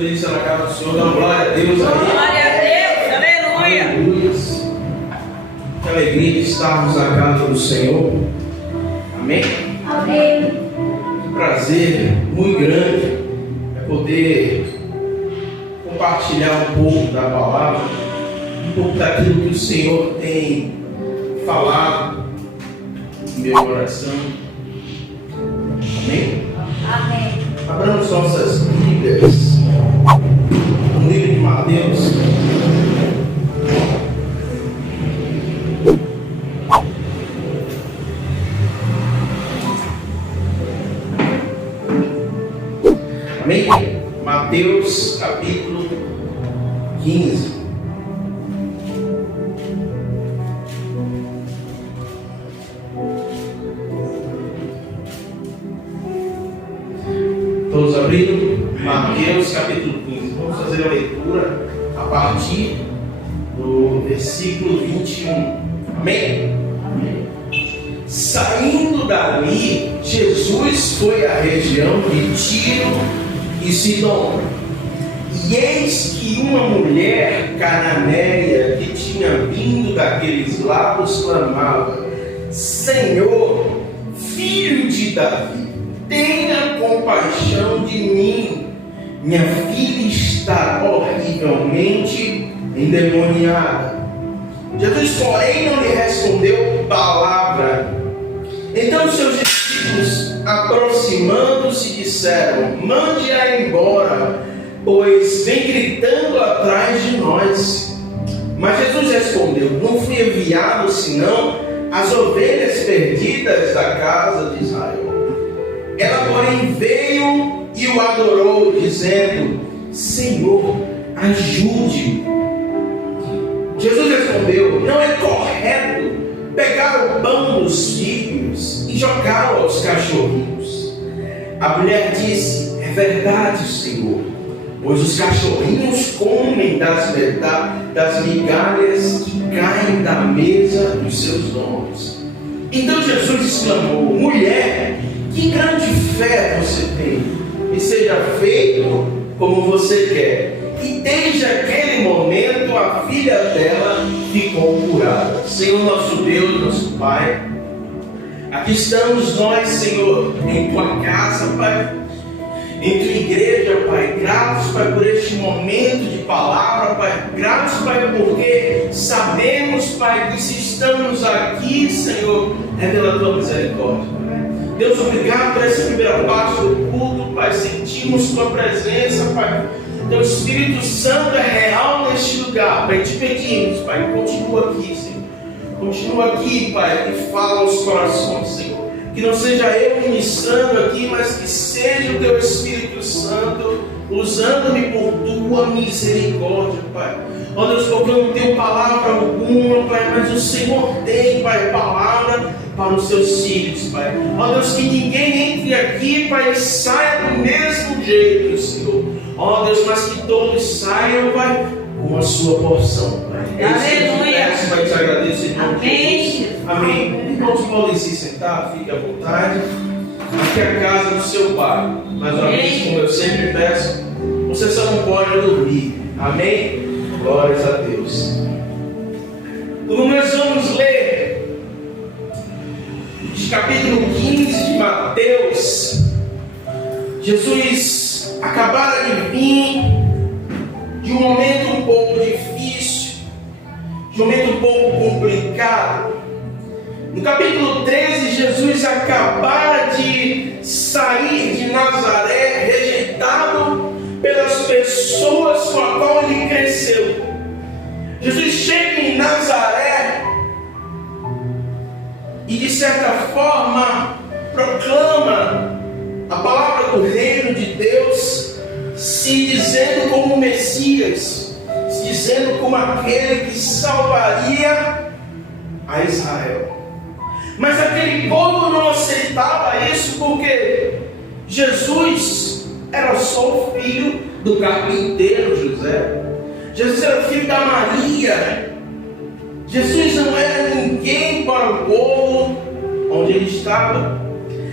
felizes na casa do Senhor, dá glória a Deus aí. Glória a Deus, aleluia. Aleluia. Que alegria de estarmos na casa do Senhor. Amém? Amém. Que prazer muito grande é poder compartilhar um pouco da palavra, um pouco daquilo que o Senhor tem falado no meu coração. Amém? Amém. Abramos nossas Bíblias no livro de Mateus. Amém? Mateus capítulo 15. Todos abriram? Mateus capítulo 15. Vamos fazer a leitura a partir do versículo 21. Amém? Amém. Saindo dali, Jesus foi à região de Tiro e Sidom. E eis que uma mulher cananeia que tinha vindo daqueles lados clamava: Senhor, filho de Davi, tenha compaixão de mim. Minha filha está horrivelmente endemoniada. Jesus, porém, não lhe respondeu palavra. Então seus discípulos, aproximando-se, disseram: mande-a embora, pois vem gritando atrás de nós. Mas Jesus respondeu: não fui enviado senão as ovelhas perdidas da casa de Israel. Ela, porém, veio e o adorou, dizendo: Senhor, ajude. Jesus respondeu: não é correto pegar o pão dos filhos e jogá-lo aos cachorrinhos. A mulher disse: é verdade, Senhor, pois os cachorrinhos comem das migalhas que caem da mesa dos seus donos. Então Jesus exclamou: mulher, que grande fé você tem, e seja feito como você quer. E desde aquele momento a filha dela ficou curada. Senhor nosso Deus, nosso Pai, aqui estamos nós, Senhor, em tua casa, Pai, em tua igreja, Pai, gratos, Pai, por este momento de palavra, Pai, gratos, Pai, porque sabemos, Pai, que se estamos aqui, Senhor, é pela tua misericórdia. Deus, obrigado por essa primeira parte do culto, Pai, sentimos tua presença, Pai. Teu Espírito Santo é real neste lugar, Pai. Te pedimos, Pai, continua aqui, Senhor. Continua aqui, Pai, e fala aos corações, Senhor. Que não seja eu ministrando aqui, mas que seja o Teu Espírito Santo usando-me por Tua misericórdia, Pai. Ó Deus, porque eu não tenho palavra alguma, Pai, mas o Senhor tem, Pai, palavra para os Seus filhos, Pai. Ó Deus, que ninguém entre aqui, Pai, e saia do mesmo jeito, Senhor. Ó Deus, mas que todos saiam, Pai, com a sua porção, Pai. Aleluia. Pai, te agradeço em nome de Amém. Jesus. Amém. Irmãos, podem se sentar, fique à vontade. Aqui é a casa do seu Pai. Mais uma vez, como eu sempre peço, você só não pode dormir. Amém? Glórias a Deus. Então, nós vamos ler o capítulo 15 de Mateus. Jesus acabara de vir de um momento um pouco difícil, de um momento um pouco complicado. No capítulo 13, Jesus acabara de sair de Nazaré, rejeitado pelas pessoas com as quais ele cresceu. Jesus chega em Nazaré e, de certa forma, proclama a palavra do reino de Deus, se dizendo como Messias, se dizendo como aquele que salvaria a Israel. Mas aquele povo não aceitava isso, porque Jesus era só o filho do carpinteiro José. Jesus era o filho da Maria. Jesus não era ninguém para o povo onde ele estava.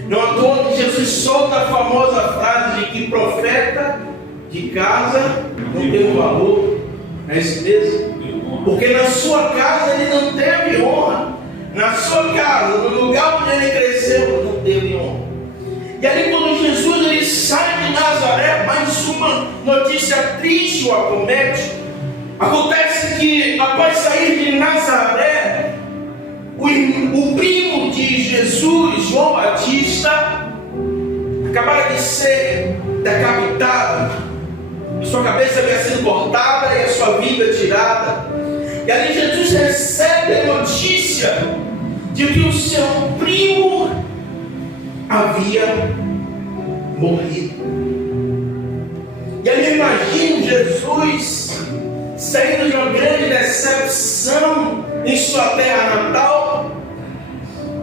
Não à toa que Jesus solta a famosa frase de que profeta de casa não tem um valor, não é isso mesmo? Porque na sua casa ele não teve honra, na sua casa, no lugar onde ele cresceu, não teve honra. E ali quando Jesus ele sai de Nazaré, mais uma notícia triste o acomete. Acontece que após sair de Nazaré, o primo de Jesus, João Batista, acabara de ser decapitado. Sua cabeça havia sido cortada e a sua vida tirada. E ali Jesus recebe a notícia de que o seu primo havia morrido. E ali eu imagino Jesus saindo de uma grande decepção em sua terra natal,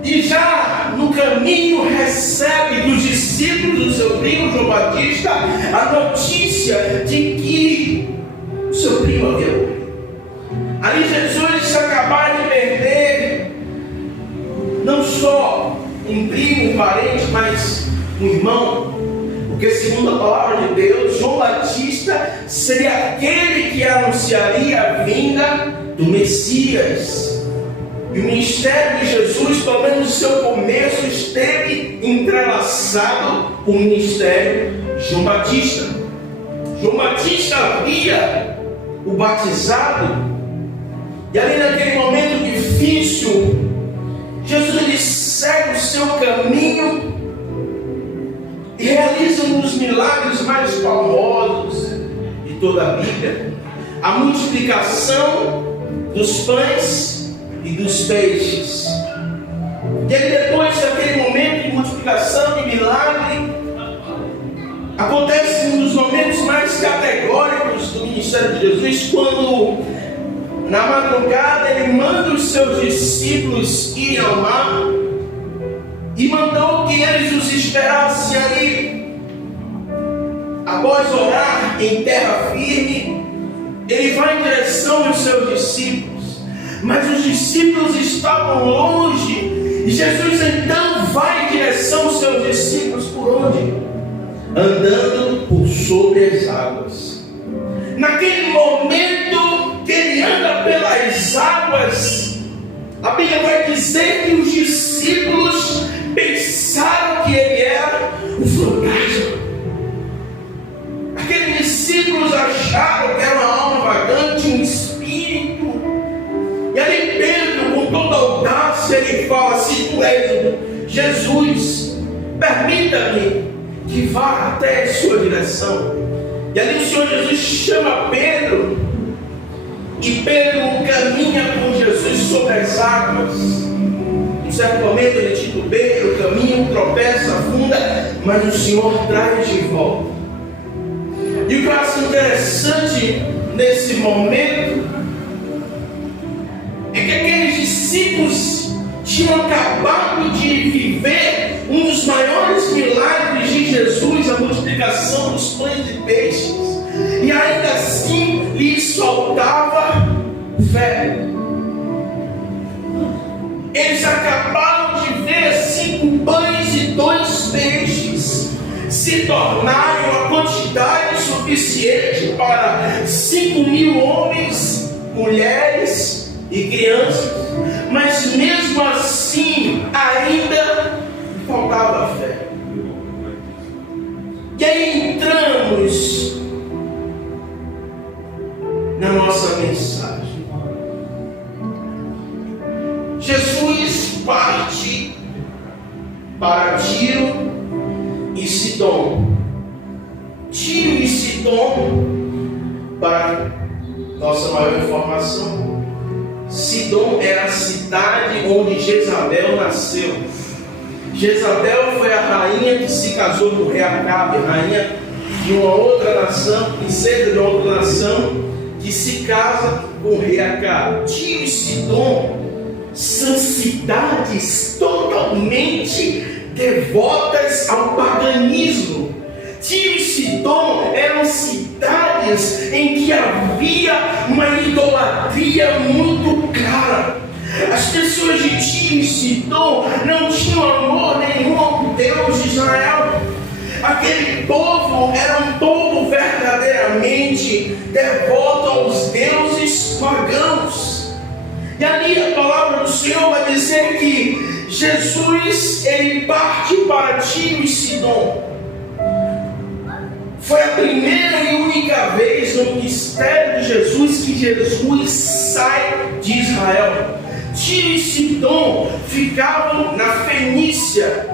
e já no caminho recebe dos discípulos do seu primo João Batista a notícia de que o seu primo havia morrido. Ali Jesus acabara de perder não só um primo, um parente, mas um irmão. Porque segundo a palavra de Deus, João Batista seria aquele que anunciaria a vinda do Messias. E o ministério de Jesus, pelo menos no seu começo, esteve entrelaçado com o ministério de João Batista. João Batista havia o batizado, e ali naquele momento difícil, Jesus ele segue o seu caminho e realiza um dos milagres mais famosos de toda a Bíblia, a multiplicação dos pães e dos peixes. E aí depois daquele momento de multiplicação, de milagre, acontece um dos momentos mais categóricos do ministério de Jesus, quando na madrugada ele manda os seus discípulos irem ao mar e mandou que eles os esperassem ali. Após orar em terra firme, ele vai em direção aos seus discípulos, mas os discípulos estavam longe, e Jesus então vai em direção aos seus discípulos por onde? Andando por sobre as águas. Naquele momento que ele anda pelas águas, a Bíblia vai dizer que os discípulos pensaram que ele era um fantasma. Aqueles discípulos acharam que era uma alma vagante, um espírito. E ali Pedro, com toda audácia, ele fala: se tu és Jesus, permita-me que vá até a sua direção. E ali o Senhor Jesus chama Pedro, e Pedro caminha com Jesus sobre as águas. Em certo momento ele titubeia, o caminho tropeça, afunda, mas o Senhor traz de volta. E o que eu acho interessante nesse momento é que aqueles discípulos tinham acabado de viver um dos maiores milagres de Jesus, a multiplicação dos pães e peixes, e ainda assim lhes faltava fé. Eles acabaram de ver 5 pães e 2 peixes se tornarem uma quantidade suficiente para 5.000 homens, mulheres e crianças, mas mesmo assim ainda faltava fé. E aí entramos na nossa mensagem. Jesus parte para Tiro e Sidom. Tiro e Sidom, para nossa maior informação, Sidom era a cidade onde Jezabel nasceu. Jezabel foi a rainha que se casou com o rei Acabe, rainha de uma outra nação, princesa de uma outra nação, que se casa com o rei Acabe. Tiro e Sidom são cidades totalmente devotas ao paganismo. Tiro e Sidom eram cidades em que havia uma idolatria muito clara. As pessoas de Tiro e Sidom não tinham amor nenhum ao Deus de Israel. Aquele povo era um povo verdadeiro verdadeiramente devota aos deuses pagãos. E ali a palavra do Senhor vai dizer que Jesus, ele parte para Tiro e Sidom. Foi a primeira e única vez no ministério de Jesus que Jesus sai de Israel. Tiro e Sidom ficavam na Fenícia,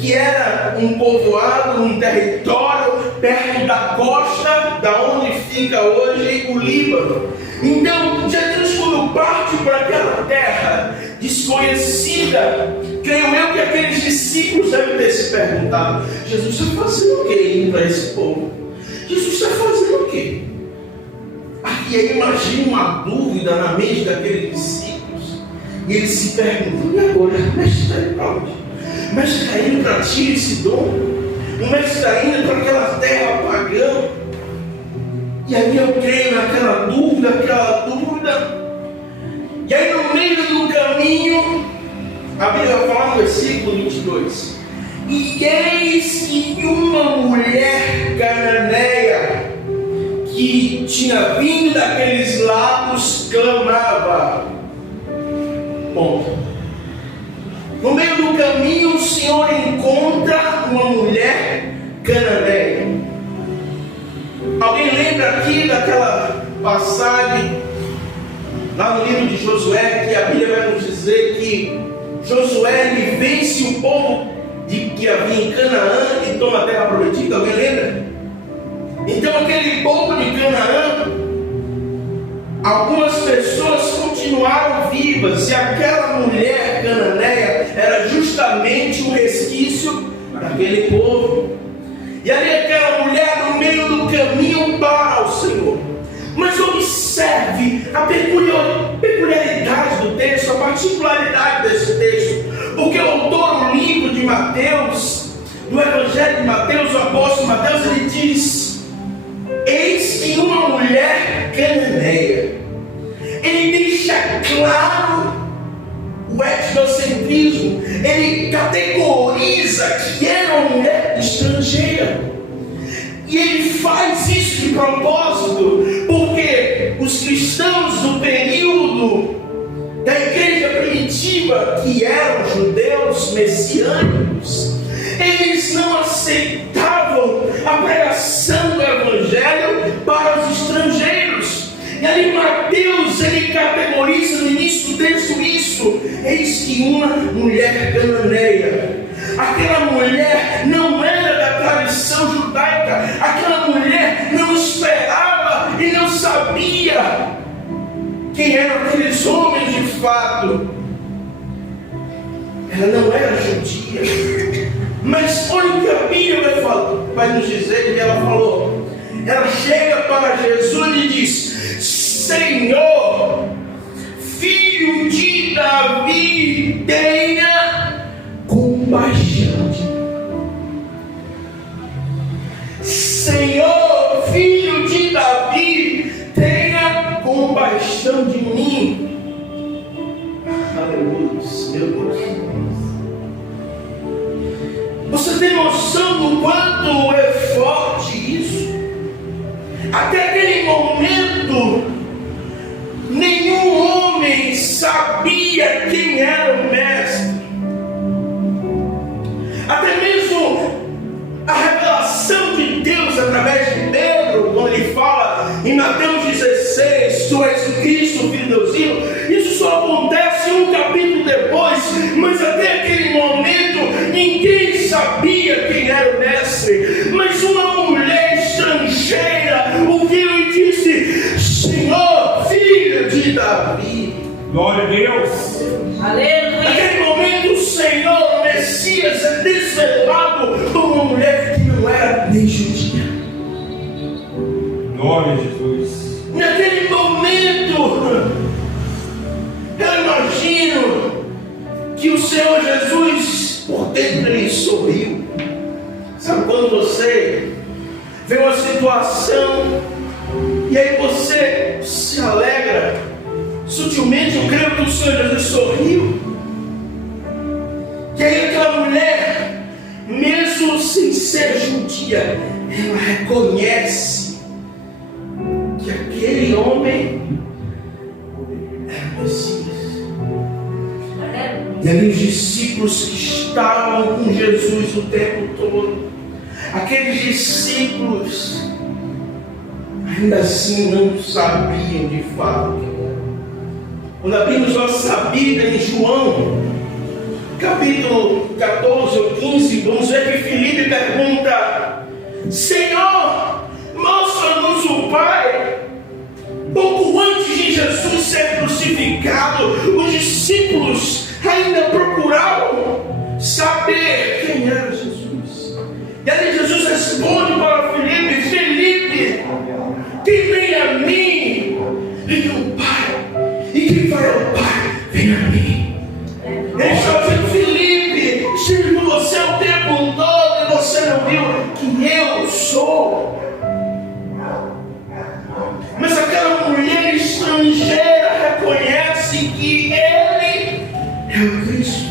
que era um povoado, um território perto da costa, da onde fica hoje o Líbano. Então, Jesus, quando parte para aquela terra desconhecida, creio eu que aqueles discípulos devem ter se perguntado: Jesus está fazendo o que indo para esse povo? Jesus está fazendo o quê? E aí imagina uma dúvida na mente daqueles discípulos. E eles se perguntam: e agora? O mestre está indo para onde? O mestre está indo para Tiro e Sidom? O mestre está indo para aquela terra pagã? E aí eu creio naquela dúvida. E aí no meio do caminho, a Bíblia fala no versículo 22: e eis que uma mulher cananeia, que tinha vindo daqueles lados, clamava. Ponto. No meio do caminho, o Senhor encontra uma mulher cananeia. Alguém lembra aqui daquela passagem lá no livro de Josué, que a Bíblia vai nos dizer que Josué ele vence o povo que havia em Canaã e toma a terra prometida? Alguém lembra? Então aquele povo de Canaã, algumas pessoas continuaram vivas, e aquela mulher cananeia era justamente um resquício daquele povo. E ali aquela mulher no meio do caminho para o Senhor. Mas observe a peculiaridade do texto, a particularidade desse texto, porque o autor do livro de Mateus, do Evangelho de Mateus, o apóstolo Mateus, ele diz: eis que uma mulher cananeia. Ele deixa claro o etnocentrismo, ele categoriza que era uma mulher estrangeira. E ele faz isso de propósito, porque os cristãos do período da igreja primitiva, que eram judeus messiânicos, eles não aceitavam a pregação do evangelho para os estrangeiros. E ali Mateus, ele categoriza no início do texto isso: eis que uma mulher cananeia. Aquela mulher não era da tradição judaica, aquela mulher não esperava e não sabia quem eram aqueles homens de fato. Ela não era judia, mas olha o que a Bíblia vai nos dizer que ela falou. Ela chega para Jesus e diz: Senhor, filho de Davi, tenha compaixão de mim. Senhor, filho de Davi, tenha compaixão de mim. Aleluia, meu Deus. Você tem noção do quanto é forte isso? Até aquele momento, nenhum homem sabia quem era o mestre. Até mesmo a revelação de Deus através de Pedro, quando ele fala em Mateus 16, tu és o Cristo, o Filho de Deus vivo, isso só acontece um capítulo depois, mas até aquele momento ninguém sabia quem era o mestre. Mas uma mulher estrangeira ouviu e disse: Senhor, filho de Davi. Glória a Deus. Aleluia. Naquele momento o Senhor, o Messias, é desvelado por uma mulher que não era nem judia. Glória a Jesus. Naquele momento, eu imagino que o Senhor Jesus, por dentro, ele sorriu. Sabe quando você vê uma situação e aí você se alegra? Sutilmente eu creio que o Senhor Jesus sorriu. E aí aquela mulher, mesmo sem ser judia, ela reconhece E ali os discípulos que estavam com Jesus o tempo todo, aqueles discípulos ainda assim não sabiam de fato quem era. Quando abrimos nossa Bíblia em João, capítulo 14 ou 15, vamos ver que Filipe pergunta: Senhor, mostra-nos o Pai. Pouco antes de Jesus ser crucificado, os discípulos ainda procuravam saber quem era Jesus. E aí Jesus responde para Filipe: Filipe, quem vem a mim, vem ao Pai. E quem vai ao Pai, vem a mim. Ele está dizendo: Filipe, estive com você o tempo todo e você não viu que eu sou. Mas aquela mulher estrangeira reconhece que ele é o Cristo.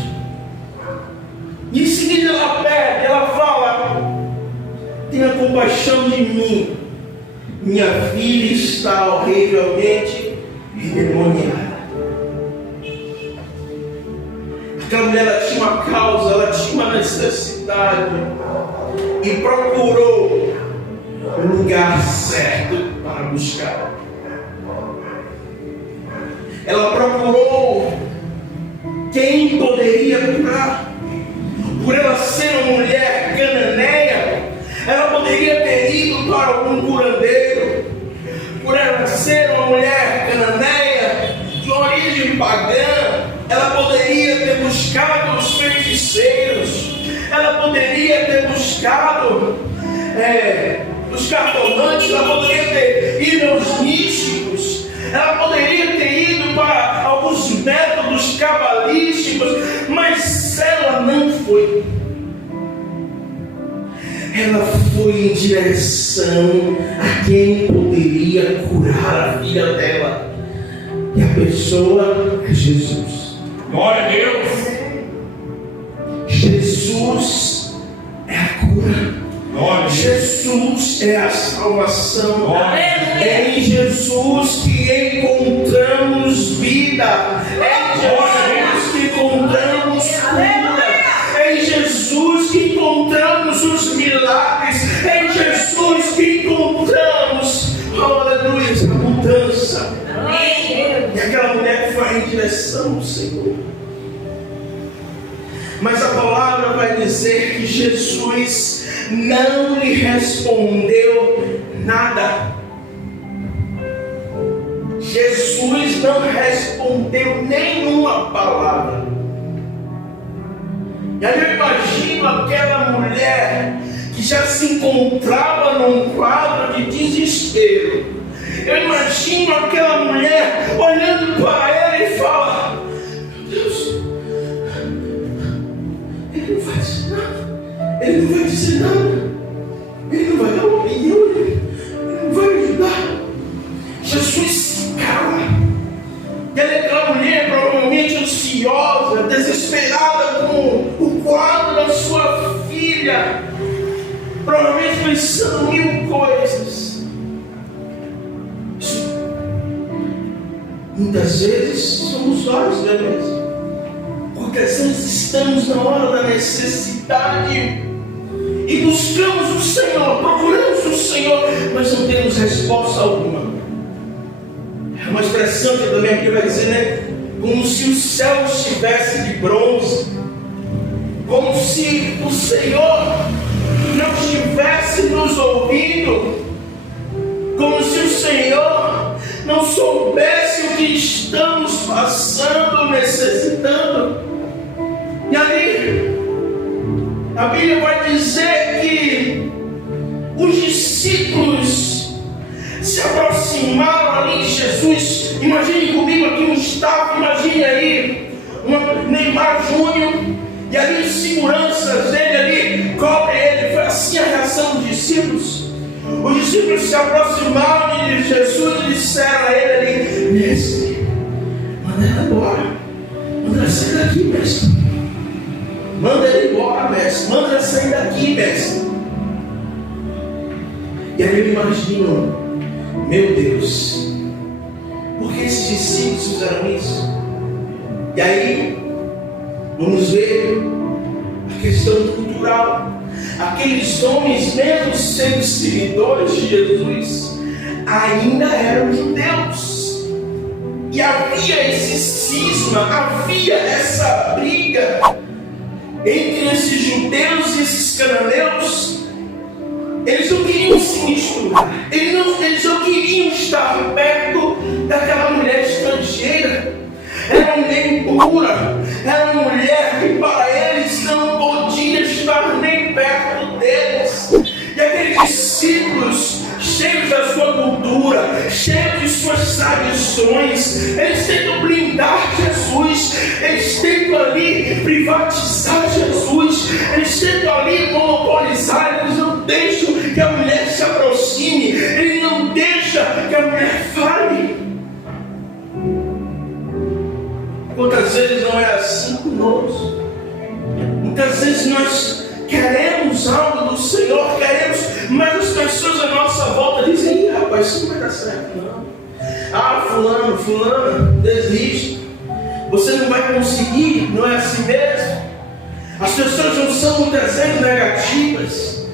E em seguida ela pede, ela fala: tenha compaixão de mim, minha filha está horrivelmente endemoniada. Aquela mulher, ela tinha uma causa, ela tinha uma necessidade e procurou o lugar certo para buscar. Ela procurou quem poderia curar. Por ela ser uma mulher cananeia, ela poderia ter ido para algum curandeiro. Por ela ser uma mulher cananeia de origem pagã, ela poderia ter buscado os feiticeiros. Ela poderia ter buscado os cartomantes. Ela poderia ter ido aos místicos. Ela poderia ter ido para alguns métodos cabalísticos, mas ela não foi. Ela foi em direção a quem poderia curar a filha dela. E a pessoa é Jesus. Glória a Deus. Jesus é a cura. Glória a Deus. Jesus é a salvação. Glória. É em Jesus que encontramos vida. É em Jesus que encontramos cura. É em Jesus que encontramos os milagres. É em Jesus que encontramos, aleluia, a mudança. E aquela mulher foi em direção ao Senhor. Mas a palavra vai dizer que Jesus não lhe respondeu nada. Jesus não respondeu nenhuma palavra. E aí eu imagino aquela mulher que já se encontrava num quadro de desespero. Eu imagino aquela mulher olhando para ela e fala: meu Deus, ele não vai dizer nada, ele não vai dizer nada, ele não vai dar uma opinião, ele não vai ajudar. Jesus se cala. E ela é aquela mulher provavelmente ansiosa, desesperada com o quadro da sua filha, provavelmente pensando mil coisas. Muitas vezes somos nós, não é mesmo? Porque às vezes estamos na hora da necessidade e buscamos o Senhor, procuramos o Senhor, mas não temos resposta alguma. É uma expressão que também aqui vai dizer, né? Como se o céu estivesse de bronze, como se o Senhor não estivesse nos ouvindo, como se o Senhor não soubesse o que estamos passando, necessitando. E ali a Bíblia vai dizer que os discípulos se aproximaram ali de Jesus. Imagine comigo aqui um staff, imagine aí Neymar Júnior, e ali os seguranças dele ali cobrem ele. Foi assim a reação dos discípulos. Os discípulos se aproximaram de Jesus e disseram a ele ali: mestre, manda ela embora, manda ela sair daqui, mestre. Manda ela embora, mestre, manda ela sair daqui, mestre. E aí eu imagino: meu Deus, por que esses discípulos fizeram isso? E aí Vamos ver a questão cultural. Aqueles homens, mesmo sendo seguidores de Jesus, ainda eram judeus. E havia esse cisma, havia essa briga entre esses judeus e esses cananeus. Eles não queriam se misturar, eles não queriam estar perto daquela mulher estrangeira. Era uma mulher impura, era uma mulher que para eles não podia estar nem perto deles. E aqueles discípulos, cheios da sua cultura, cheios de suas tradições, eles tentam blindar Jesus, eles tentam ali privatizar Jesus, eles tentam ali monopolizar, eles não deixam que a mulher se aproxime, eles não deixam que a mulher fale. Quantas vezes não é assim conosco? Muitas vezes nós queremos algo do Senhor, mas as pessoas à nossa volta dizem: rapaz, isso não vai dar certo não. Fulano, desiste. Você não vai conseguir, não é assim mesmo? As pessoas não são muitas vezes negativas.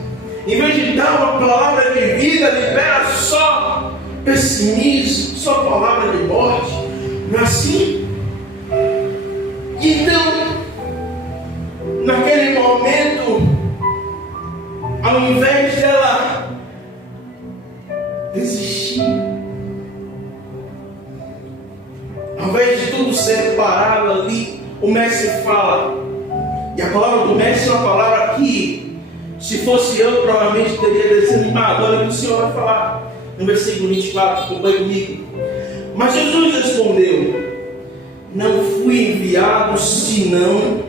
Em vez de dar uma palavra de vida, libera só pessimismo, só palavra de morte. Não é assim? Então, naquele momento, ao invés dela desistir, ao invés de tudo ser parado ali, o mestre fala. E a palavra do mestre é uma palavra que, se fosse eu, provavelmente teria desanimado. Olha o que o Senhor vai falar no versículo 24, acompanhe comigo. Mas Jesus respondeu: não fui enviado senão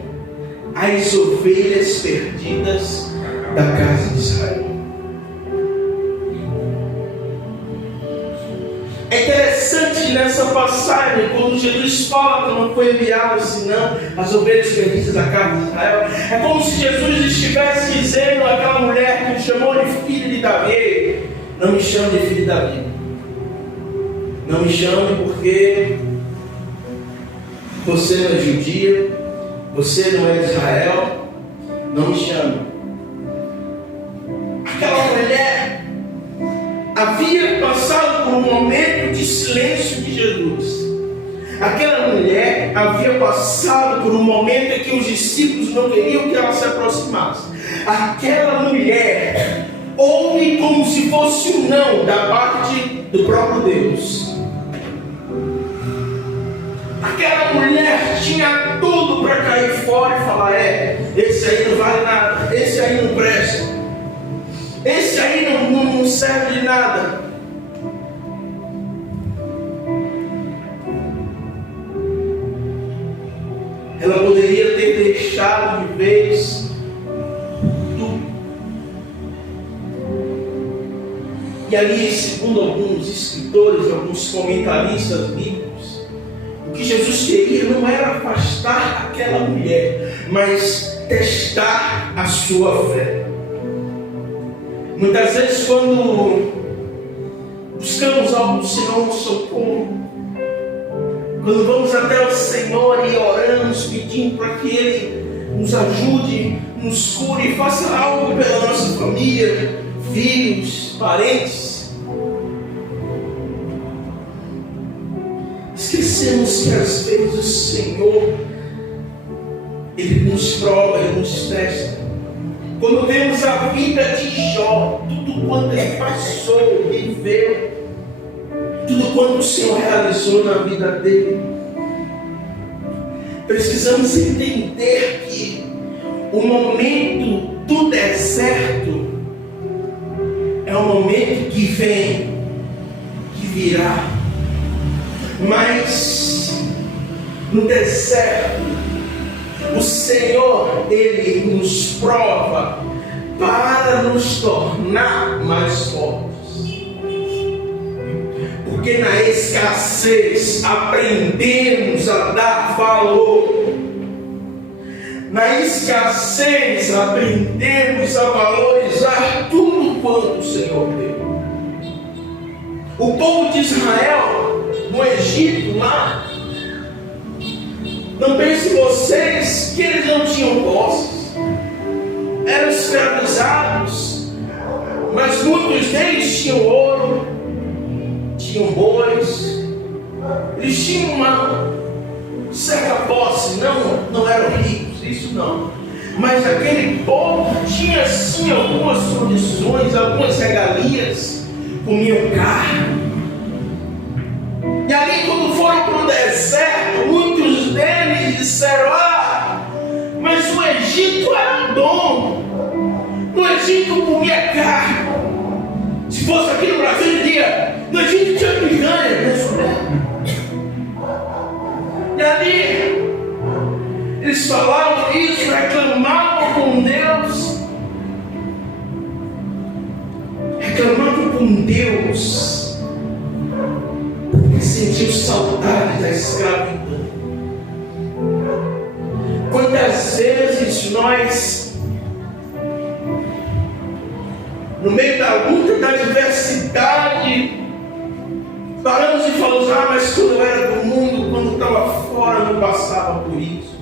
as ovelhas perdidas da casa de Israel. É interessante nessa passagem, quando Jesus fala que não foi enviado senão as ovelhas perdidas da casa de Israel, é como se Jesus estivesse dizendo àquela mulher que o chamou de filho de Davi: não me chame de filho de Davi, não me chame porque você não é judia, você não é Israel, não me chame. Aquela mulher havia passado por um momento de silêncio de Jesus. Aquela mulher havia passado por um momento em que os discípulos não queriam que ela se aproximasse. Aquela mulher ouve como se fosse um não da parte do próprio Deus. Aquela mulher tinha tudo para cair fora e falar: esse aí não vale nada, esse aí não presta, esse aí não serve de nada. Ela poderia ter deixado de vez tudo. E ali, segundo alguns escritores, alguns comentaristas bíblicos, o que Jesus queria não era afastar aquela mulher, mas testar a sua fé. Muitas vezes, quando buscamos algo do Senhor, um socorro, quando vamos até o Senhor e oramos pedindo para que Ele nos ajude, nos cure e faça algo pela nossa família, filhos, parentes, esquecemos que às vezes o Senhor, Ele nos prova, Ele nos testa. Quando vemos a vida de Jó, tudo quanto ele passou, viveu, tudo quanto o Senhor realizou na vida dele, precisamos entender que o momento do deserto é um momento que vem, que virá. Mas no deserto, o Senhor, Ele nos prova para nos tornar mais fortes. Porque na escassez aprendemos a dar valor. Na escassez aprendemos a valorizar tudo quanto o Senhor deu. O povo de Israel, no Egito lá, Não pensem vocês que eles não tinham posses, eram escravizados, mas muitos deles tinham ouro, tinham bois, eles tinham uma certa posse, não eram ricos, isso não. Mas aquele povo tinha sim algumas condições, algumas regalias, comiam carne. E ali, quando foram para o deserto, muitos deles disseram: mas o Egito era bom, no Egito comia carne. Se fosse aqui no Brasil, diria: no Egito tinha piranha, e ali eles falavam isso, reclamavam com Deus, porque sentiam saudade da escravidão. Quantas vezes nós, no meio da luta, da diversidade, paramos e falamos: mas quando eu era do mundo, quando estava fora, não passava por isso.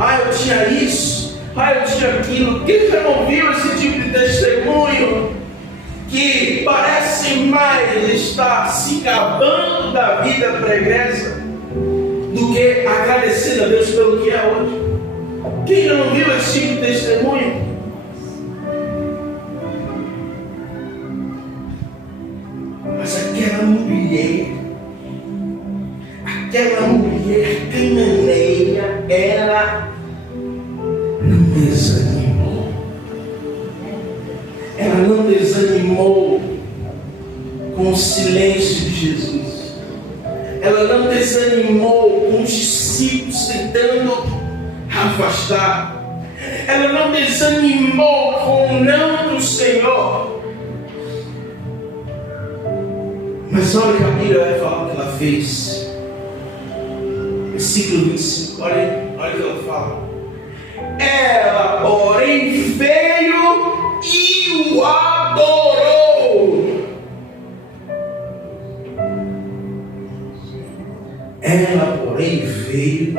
Eu tinha isso, eu tinha aquilo. Quem já não viu esse tipo de testemunho que parece mais estar se gabando da vida pregressa do que agradecendo a Deus pelo que é hoje? Quem já não viu esse tipo de testemunho? Mas aquela mulher cananeia, ela não desanimou. Ela não desanimou com o silêncio de Jesus. Ela não desanimou com os discípulos tentando afastar. Ela não desanimou com o não do Senhor. Mas olha o que a Bíblia vai falar que ela fez. Versículo 25, olha o que ela fala. Ela, porém, veio e o adorou. Ela, porém, veio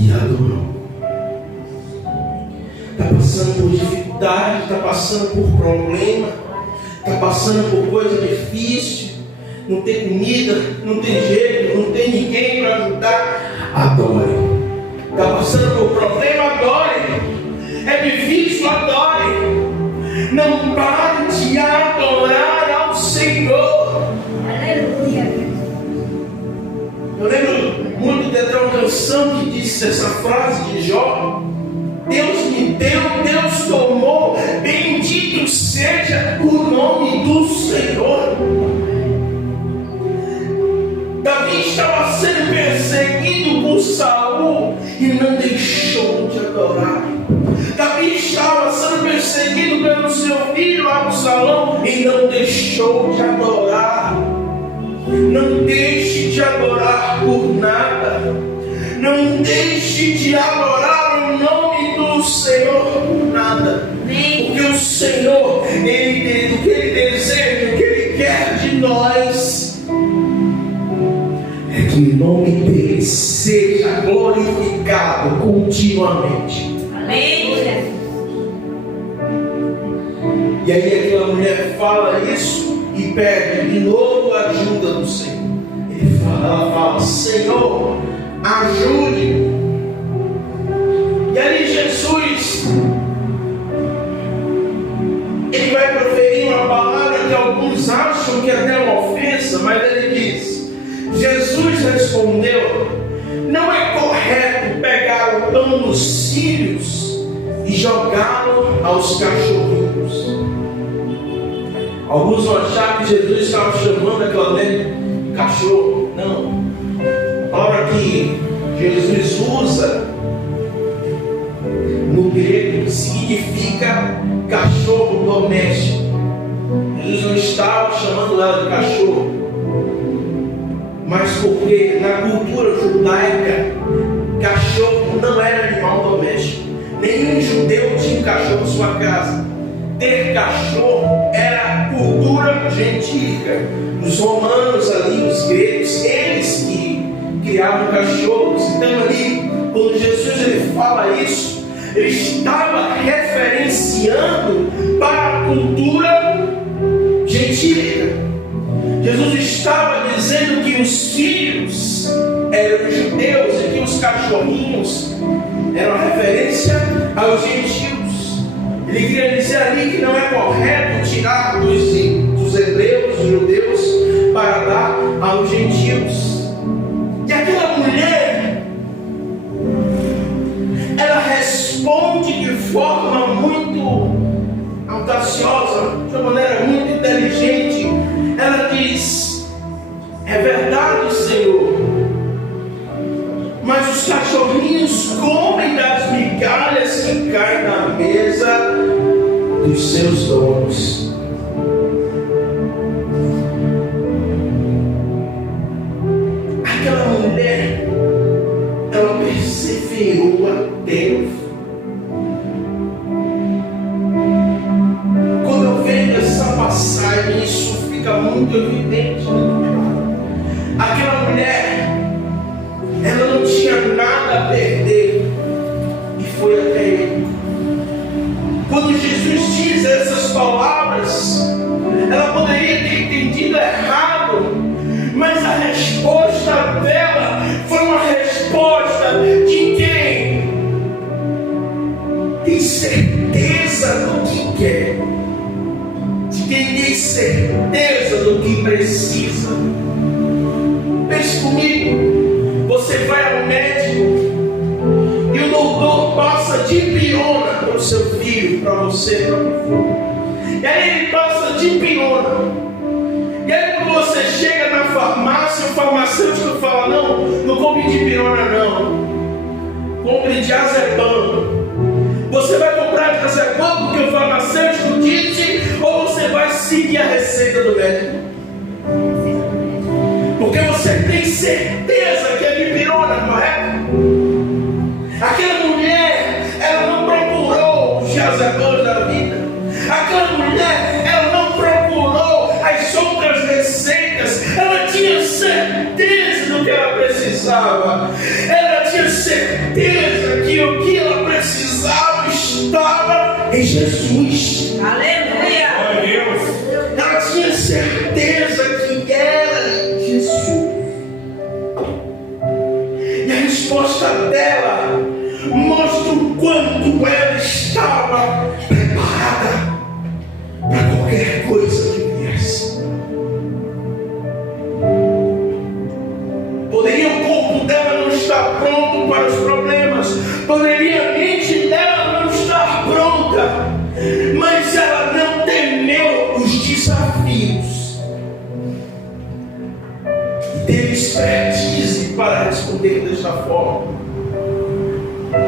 e adorou. Está passando por dificuldade, está passando por problema, está passando por coisa difícil. Não tem comida, não tem jeito, não tem ninguém para ajudar. Adore. Está passando por problema, adore. É difícil, adore. Não pare de adorar ao Senhor. Aleluia. Eu lembro muito de ter uma canção que disse essa frase de Jó: Deus me deu, Deus tomou, bendito seja o nome do Senhor. Davi estava sendo perseguido por Saul e não deixou de adorar. Davi estava sendo perseguido pelo seu filho Absalão e não deixou de adorar. Não deixe de adorar por nada. Não deixe de adorar o nome do Senhor por nada. Porque o Senhor, o que Ele deseja, o que Ele quer de nós, que o nome dele seja glorificado continuamente. Amém. E aí aquela mulher fala isso e pede de novo a ajuda do Senhor. Ela fala: Senhor, ajude. E ali Jesus, ele vai proferir uma palavra que alguns acham que é até uma ofensa, mas ele diz: Jesus respondeu: não é correto pegar o pão dos filhos e jogá-lo aos cachorrinhos. Alguns vão achar que Jesus estava chamando aquela mulher de cachorro. Não. A palavra que Jesus usa no grego significa cachorro doméstico. Jesus não estava chamando ela de cachorro, mas porque na cultura judaica cachorro não era animal doméstico. Nenhum judeu tinha um cachorro em sua casa. Ter cachorro era cultura gentílica. Os romanos ali, os gregos, eles que criavam cachorros. Então ali, quando Jesus ele fala isso, ele estava referenciando para a cultura gentílica. Jesus estava dizendo que os filhos eram judeus e que os cachorrinhos eram referência aos gentios. Ele queria dizer ali que não é correto tirar dos hebreus, dos judeus, para dar aos gentios. E aquela mulher, ela responde de forma muito audaciosa, de uma maneira muito inteligente. Ela diz: é verdade, Senhor, mas os cachorrinhos comem das migalhas que caem na mesa dos seus donos. Aquela mulher, ela perseverou até o fim. Quando eu vejo essa passagem, isso fica muito evidente, muito claro. Aquela mulher, ela não tinha nada a perder e foi até ele. Quando Jesus diz essas palavras, ela poderia ter entendido errado, mas a resposta dela foi uma resposta de quem tem certeza do que quer, de quem tem certeza do que precisa. Pense comigo, você vai ao médico e o doutor passa dipirona para o seu filho, para você, para quem for. E aí ele passa dipirona. E aí quando você chega na farmácia, o farmacêutico fala: não compre dipirona não, compre diazepam. Você vai comprar diazepam porque o farmacêutico disse, ou você vai seguir a receita do médico? Porque você tem certeza que é dipirona, correto? Aquela mulher, ela não procurou os diazepams da vida. Aquela mulher, ela não procurou as outras receitas. Ela tinha certeza do que ela precisava. Ela tinha certeza que o que ela precisava estava em Jesus. Aleluia! Glória a Deus. Ela tinha certeza que era Jesus. E a resposta dela mostra o quanto ela estava preparada para qualquer coisa que viesse. Poderia o corpo dela não estar pronto para os problemas, poderia a mente dela não estar pronta, mas ela não temeu os desafios e teve expertise para responder desta forma.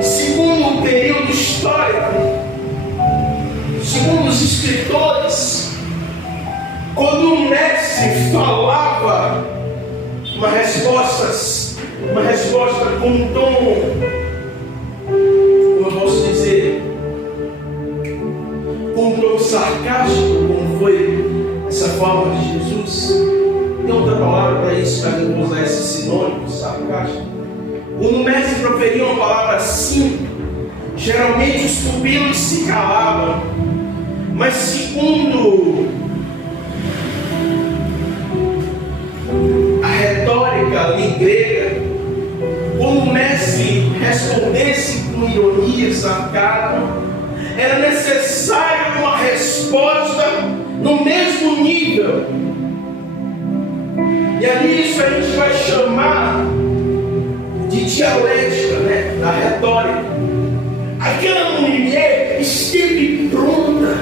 Segundo o período histórico, segundo os escritores, quando o mestre falava uma resposta com um tom, como eu posso dizer, com um tom sarcástico, como foi essa forma de Jesus, tem outra palavra para isso, para não usar esse sinônimo, sarcástico. Quando o mestre proferia uma palavra assim, geralmente os pupilos se calavam, mas segundo a retórica ali grega, quando o mestre respondesse com ironia e sarcasmo, era necessário uma resposta no mesmo nível. E ali isso a gente vai chamar de dialética, da retórica. Aquela mulher esteve pronta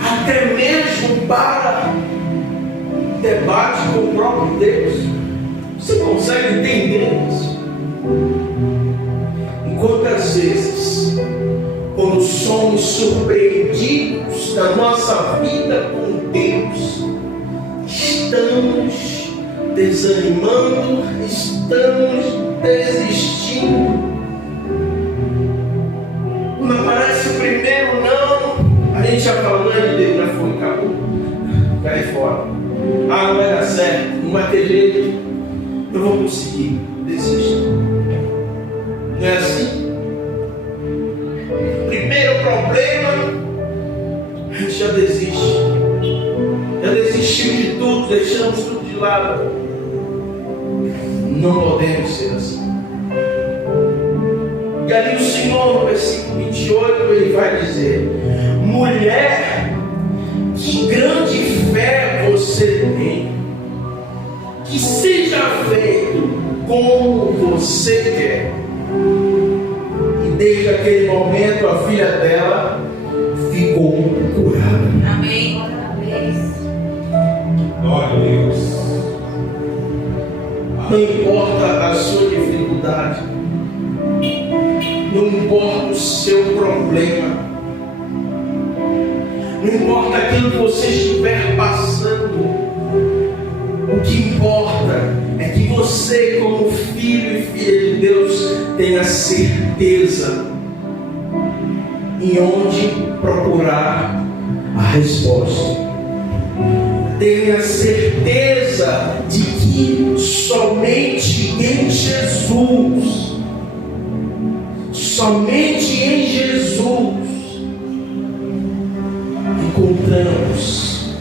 até mesmo para debate com o próprio Deus. Você consegue entender isso? E quantas vezes, quando somos surpreendidos na nossa vida com Deus, estamos desanimando, estamos desistindo. Quando aparece o primeiro não, a gente já fala: não é de Deus, já foi, acabou, cai fora. Ah, não vai dar certo, não vai ter jeito, eu vou conseguir, gente já desiste. Já desistimos de tudo, deixamos tudo de lado. Não podemos ser assim. E ali o Senhor, no versículo 28, ele vai dizer: mulher, que grande fé você tem, que seja feito como você quer. E desde aquele momento a filha dela ficou curada. Amém. Glória a Deus. Não importa a sua dificuldade, não importa o seu problema, não importa aquilo que você estiver passando, o que importa é que você, como filho e filha de Deus, tenha certeza em onde procurar a resposta. Tenha certeza de que somente em Jesus, encontramos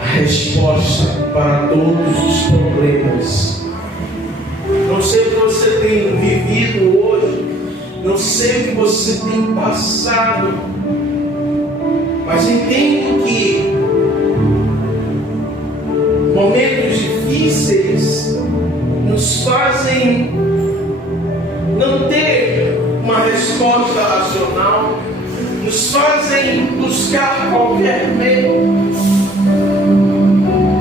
a resposta para todos os problemas. Não sei o que você tem vivido hoje, não sei o que você tem passado, mas entendo que momentos difíceis nos fazem não ter uma resposta racional, nos fazem buscar qualquer meio.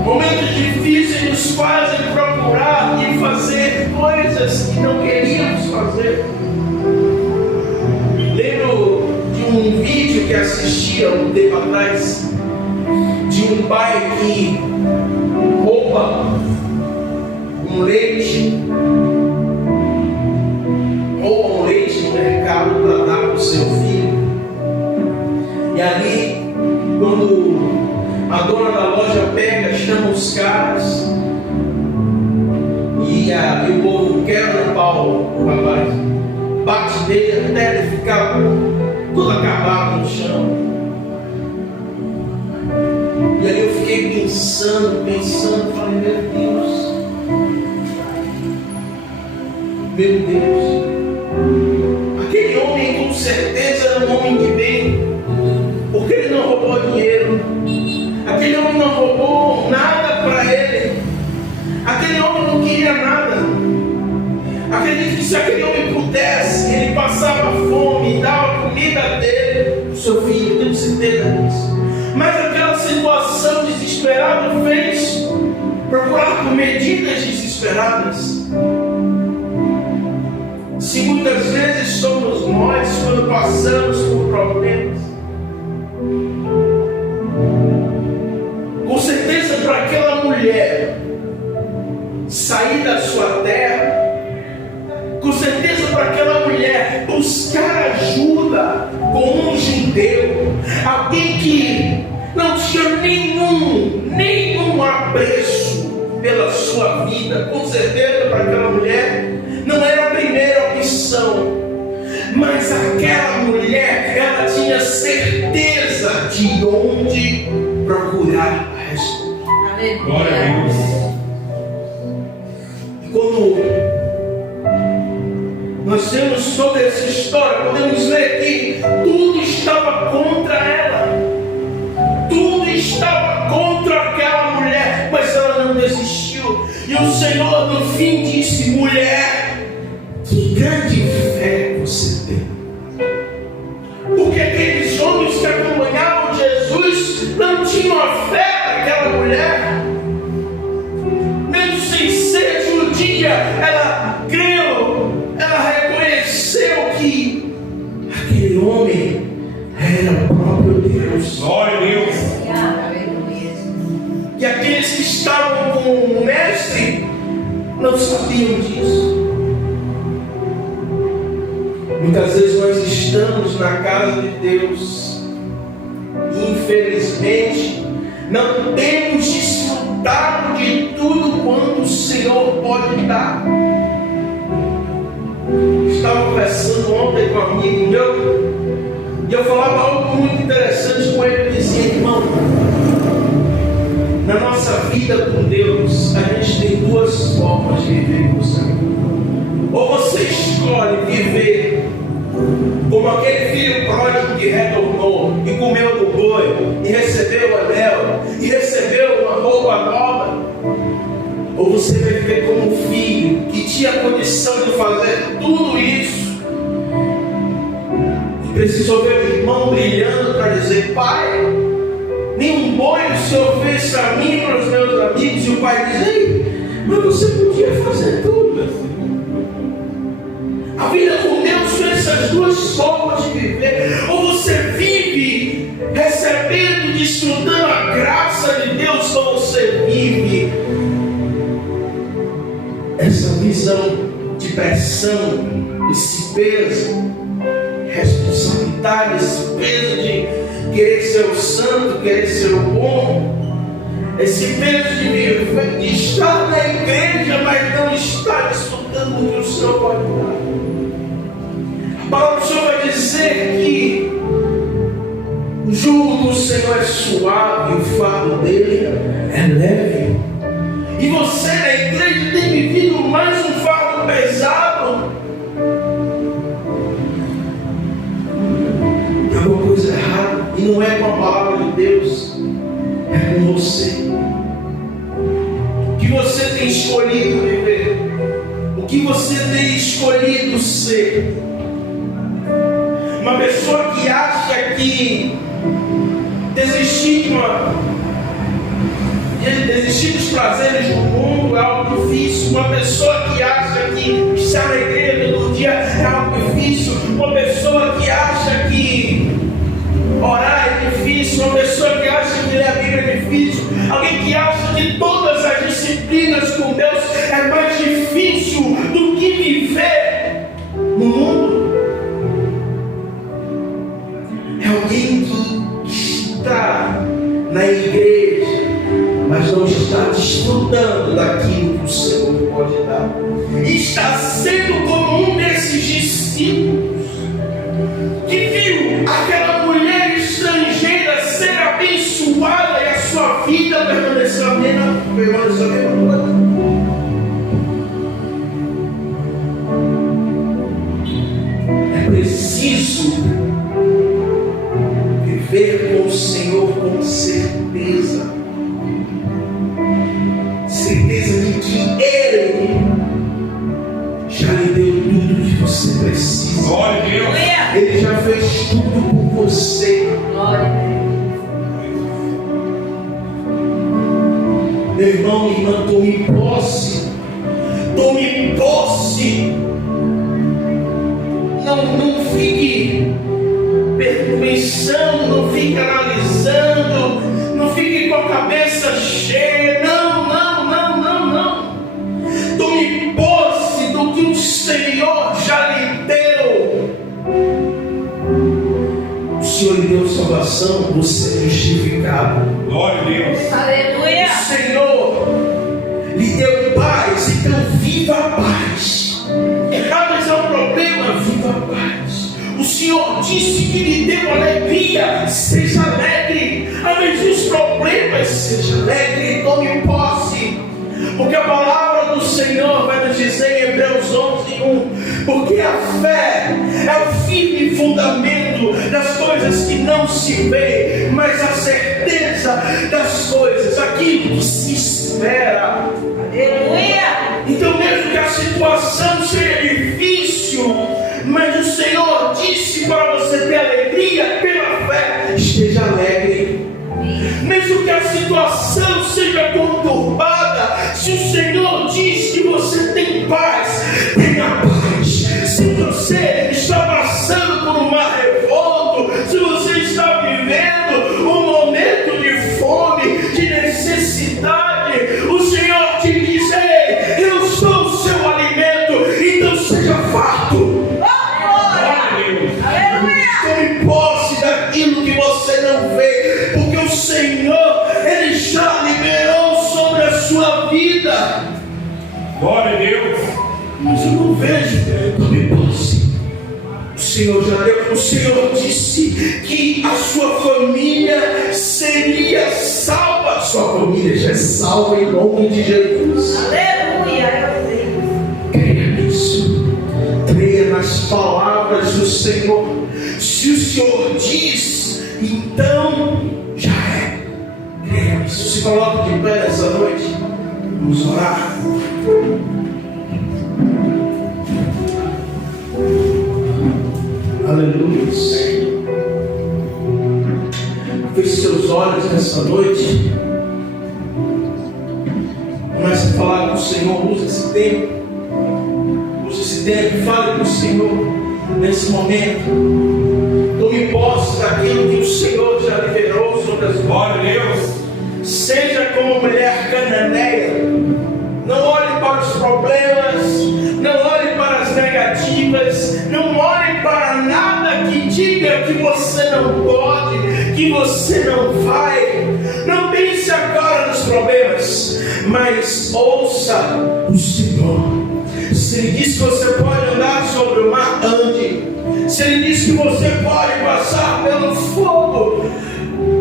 Momentos difíceis nos fazem procurar e fazer coisas que não queríamos fazer. Lembro de um vídeo que assisti há um tempo atrás, de um pai que rouba um leite no mercado para dar para o seu filho. E ali, quando a dona da loja pega, chama os caras e o povo quebra o pau, o rapaz bate nele até ele ficar todo acabado no chão. E aí eu fiquei pensando, falei, meu Deus, aquele homem com certeza era um homem de bem, porque ele não roubou dinheiro, aquele homem não roubou nada para ele, aquele homem não queria nada. Acredito que se aquele homem pudesse, ele passava fome e dava comida dele para o seu filho, tenho certeza disso. Mas aquela situação desesperada fez procurar por medidas desesperadas. Se muitas vezes somos nós quando passamos por problemas, com certeza para aquela mulher sair da sua terra, com certeza para aquela mulher buscar ajuda com um judeu, alguém que não tinha nenhum apreço pela sua vida, com certeza para aquela mulher não era a primeira opção, mas aquela mulher, ela tinha certeza de onde procurar a resposta. Glória a Deus. E quando nós temos toda essa história, podemos ver que tudo estava contra ela, tudo estava contra aquela mulher, mas ela não desistiu. E o Senhor no fim disse: mulher, que grande fé você tem. Porque aqueles homens que acompanhavam Jesus não tinham a fé daquela mulher, mesmo sem ser judia, ela creu, ela reconheceu que aquele homem era o próprio Deus. Glória a Deus. E aqueles que estavam com o mestre não sabiam disso. Muitas vezes nós estamos na casa de Deus e infelizmente não temos desfrutado de tudo quanto o Senhor pode dar. Estava conversando ontem com um amigo meu e eu falava algo muito interessante com ele. Ele dizia: Irmão, na nossa vida com Deus, a gente tem duas formas de viver com o Senhor. Ou você escolhe viver como aquele filho pródigo que retornou e comeu do boi, e recebeu o anel, e recebeu uma roupa nova. Ou você vai viver como um filho que tinha condição de fazer tudo isso, e precisou ver o irmão brilhando para dizer: pai, nenhum boi o Senhor fez para mim e para os meus amigos. E o pai diz: ei, mas você podia fazer tudo. A vida com Deus são essas duas formas de viver. Ou você vive recebendo e desfrutando a graça de Deus, ou você vive essa visão de pressão, esse peso, responsabilidade, esse peso de querer ser o santo, querer ser o bom, esse peso de estar na igreja, mas não estar desfrutando do que o Senhor pode dar. A palavra do Senhor vai dizer que o jugo do Senhor é suave, o fardo dele é leve. E você na igreja tem vivido mais um fardo pesado. Tem alguma coisa errada, e não é com a palavra de Deus, é com você. O que você tem escolhido viver, o que você tem escolhido ser. Uma pessoa que acha que desistir dos prazeres do mundo é algo difícil. Uma pessoa que acha que estar na igreja todo dia é algo difícil. Uma pessoa que acha que orar é difícil. Uma pessoa que acha que ler a Bíblia é difícil. Alguém que acha que todas as disciplinas com Deus é mais difícil do que viver no mundo. É alguém que está na igreja, mas não está desfrutando daquilo que o Senhor pode dar. E está sendo como um desses discípulos que viu aquela mulher estrangeira ser abençoada e a sua vida permaneceu a mesma coisa. É preciso viver com o Senhor com certeza. Certeza de que Ele já lhe deu tudo que você precisa. Glória a Deus. Ele já fez tudo por você. Glória a Deus. Meu irmão, minha irmã, tome posse. Tome posse. Não fique pensando, não fique analisando, não fique com a cabeça cheia. Não. Tome posse do que o Senhor já lhe deu. O Senhor lhe deu salvação, você é justificado. Glória a Deus. Aleluia. O Senhor lhe deu paz, então viva a paz. Mas é um problema, viva a paz. O Senhor disse que lhe deu alegria, seja alegre. Mas os problemas, seja alegre, tome posse. Porque a palavra do Senhor vai nos dizer em Hebreus 11:1, porque a fé é o firme fundamento das coisas que não se vê, mas a certeza das coisas, aquilo que se espera. Aleluia. Então, mesmo que a situação seja difícil, mas o Senhor disse para você ter alegria pela fé, esteja alegre. Mesmo que a situação seja conturbada, se o Senhor diz que você tem paz, tenha paz. Se você está passando por um mar revolto, se você está vivendo um momento de fome, de necessidade, o Senhor te diz: ei, eu sou o seu alimento, então seja farto. Tome posse daquilo que você não vê, porque o Senhor, Ele já liberou sobre a sua vida. Glória a Deus. Mas eu não vejo. Tome posse. O Senhor já deu. O Senhor disse que a sua família seria família já é salva em nome de Jesus. Aleluia. Eu creio. Creia nisso. Creia nas palavras do Senhor. Se o Senhor diz, então já é. Creia nisso. Se coloque de pé nessa noite. Vamos orar. Aleluia. Feche seus olhos nessa noite. Comece a falar com o Senhor. Use esse tempo. Use esse tempo e fale com o Senhor nesse momento. Tome posse daquilo que o Senhor já liberou sobre as Glória a Deus. Seja como mulher cananeia. Não olhe para os problemas. Não olhe para as negativas. Não olhe para nada que diga que você não pode, que você não vai. Não pense agora nos problemas, mas ouça o Senhor. Se Ele diz que você pode andar sobre o mar, ande. Se Ele diz que você pode passar pelo fogo,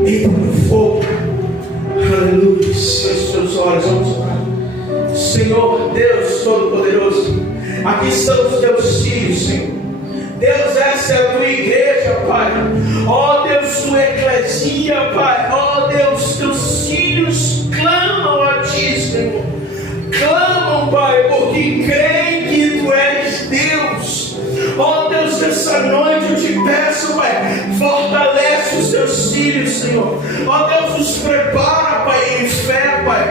entra no fogo. Aleluia. Feche seus olhos, vamos orar. Senhor Deus Todo-Poderoso, aqui estão os teus filhos, Senhor. Deus, essa é a tua igreja, Pai. Ó Deus, tua eclesia, Pai. Ó Deus, teus filhos clamam a Ti, Senhor. Clamam, Pai, porque creem que Tu és Deus. Ó Deus, nessa noite eu te peço, Pai, fortalece os teus filhos, Senhor. Ó Deus, os prepara, Pai, em fé, Pai.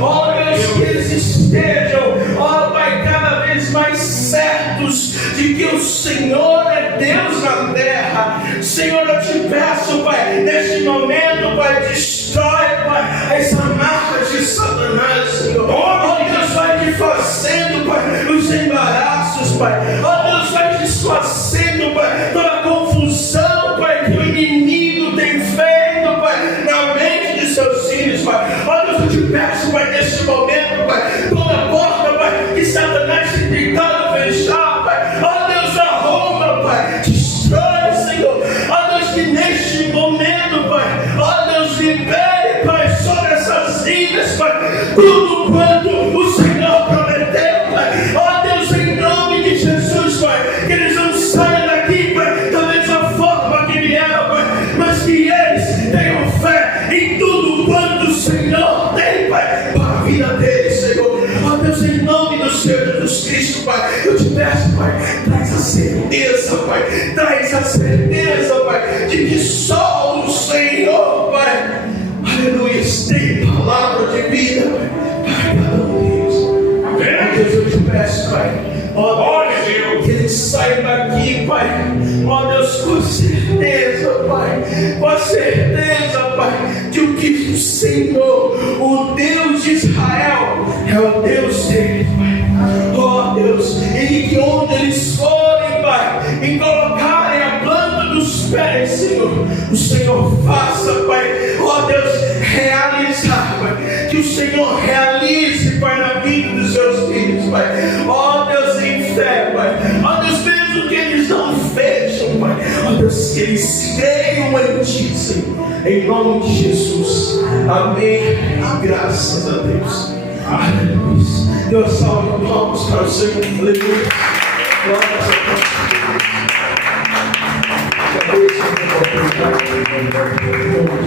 Ó Deus, que eles estejam, ó Pai, cada vez mais certos de que o Senhor é Deus na terra. Senhor, eu te peço, Pai, neste momento, Pai, destrói, Pai, as amarras de Satanás, Senhor. Ó Deus, vai te fazendo, Pai, os embaraços, Pai. Ó Deus, vai desfazendo, Pai, toda a confusão, Pai, que o inimigo tem feito, Pai, na mente de seus filhos, Pai. Ó Deus, eu te peço, Pai, neste momento, Pai, toda porta, Pai, que Satanás tem tentado fechar, Pai. Ó Deus, arromba, Pai, destrói, Senhor. Ó Deus, que neste momento, Pai, ó Deus, libere, Pai, sobre essas vidas, Pai, tudo quanto o Senhor prometeu, Pai. Ó Deus, em nome de Jesus, Pai, que eles não saiam daqui, Pai, da mesma forma que vieram, Pai, mas que eles tenham fé em tudo quanto o Senhor tem, Pai, para a vida deles, Senhor. Ó Deus, em nome do Senhor Jesus Cristo, Pai, eu te peço, Pai, traz a certeza, Pai, traz a certeza, Pai, de que só o Senhor, Pai, aleluia, tem palavra de vida, Pai, para cada um deles. Ó Deus, eu te peço, Pai, ó Deus, que eles saiam daqui, Pai, ó Deus, com certeza, Pai, com certeza, Pai, de que o Senhor, o Deus de Israel, é o Deus deles, Pai. Ó Deus, e que onde eles forem, Pai, e colocarem a planta dos pés, Senhor, o Senhor faça, Pai, ó Deus, realizar, Pai, que o Senhor realize, Pai, na vida dos seus filhos, Pai, ó Deus, em fé, Pai, ó Deus, mesmo que eles não vejam, Pai, ó Deus, que eles creiam em Ti, Senhor, em nome de Jesus, amém, e graças a Deus, aleluia. Deus, salve, palmas para o Senhor, aleluia, glórias a Deus.